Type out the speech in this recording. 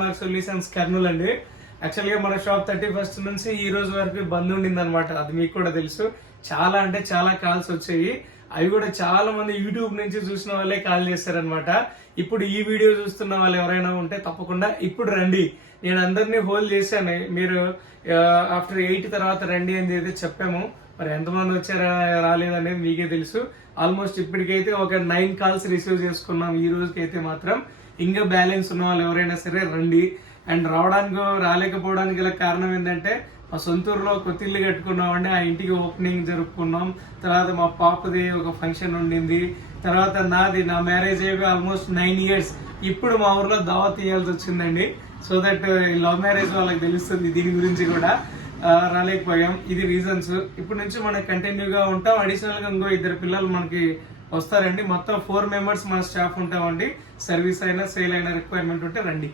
Mark solutions Kurnool అండి. యాక్చువల్గా మన షాప్ 31st నుంచి ఈ రోజు వరకు బంద్ ఉండింది అనమాట. అది మీకు కూడా తెలుసు. చాలా అంటే చాలా కాల్స్ వచ్చాయి. అవి కూడా చాలా మంది యూట్యూబ్ నుంచి చూసిన వాళ్ళే కాల్ చేస్తారనమాట. ఇప్పుడు ఈ వీడియో చూస్తున్న వాళ్ళు ఎవరైనా ఉంటే తప్పకుండా ఇప్పుడు రండి. నేను అందరినీ హోల్డ్ చేశాను. మీరు ఆఫ్టర్ 8 తర్వాత రండి అని అయితే చెప్పాము. మరి ఎంతమంది వచ్చారా రాలేదు అనేది మీకే తెలుసు. ఆల్మోస్ట్ ఇప్పటికైతే ఒక 9 కాల్స్ రిసీవ్ చేసుకున్నాం ఈ రోజుకైతే మాత్రం. ఇంకా బ్యాలెన్స్ ఉన్న వాళ్ళు ఎవరైనా సరే రండి. అండ్ రాలేకపోవడానికి గల కారణం ఏంటంటే మా సొంతూరులో కొత్త ఇల్లు కట్టుకున్నామండి. ఆ ఇంటికి ఓపెనింగ్ జరుపుకున్నాం. తర్వాత మా పాపది ఒక ఫంక్షన్ ఉండింది. తర్వాత నా మ్యారేజ్ అయ్యి ఆల్మోస్ట్ 9 years. ఇప్పుడు మా ఊర్లో దావత్ ఇవ్వాల్సి వచ్చిందండి. సో దట్ లవ్ మ్యారేజ్ వాళ్ళకి తెలుస్తుంది దీని గురించి కూడా. రాలేకపోయాం. ఇది రీజన్స్. ఇప్పటి నుంచి మనం కంటిన్యూగా ఉంటాం. అడిషనల్ గా ఇంకో 2 పిల్లలు మనకి వస్తారండి. మొత్తం 4 members మన స్టాఫ్ ఉంటామండి. సర్వీస్ అయినా సేల్ అయినా రిక్వైర్మెంట్ ఉంటే రండి.